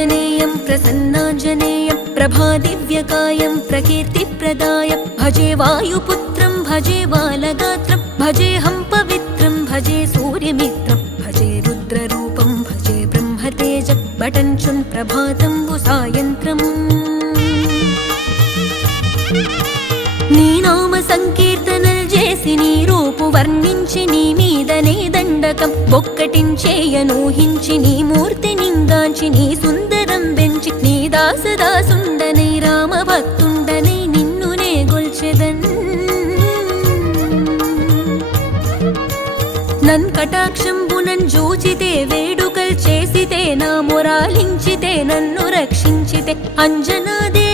आञ्जनेयं प्रसन्नाञ्जनेयं प्रभादिव्यकायं प्रकीर्तिप्रदाय भजे वायुपुत्रं भजे बालगात्रं भजेऽहं पवित्रं भजे सूर्यमित्रं भजे रुद्ररूपं भजे ब्रह्मतेज बटञ्चुन् प्रभातं सायन्त्रम् నీ నామ సంకీర్తనలు చేసి నీ రూపు వర్ణించి నీ మీదనే దండకం ఒక్కటించేయనూహించి నీ మూర్తి నింగాంచి నీ సుందరం పెంచి నీ దాసదాసుండనై రామభక్తుండనై నిన్నునే గొల్చెదన్ నన్ కటాక్షంబునన్ జూచితే వేడుకల్ చేసితే నా మొరాలించితే నన్ను రక్షించితే అంజనాదే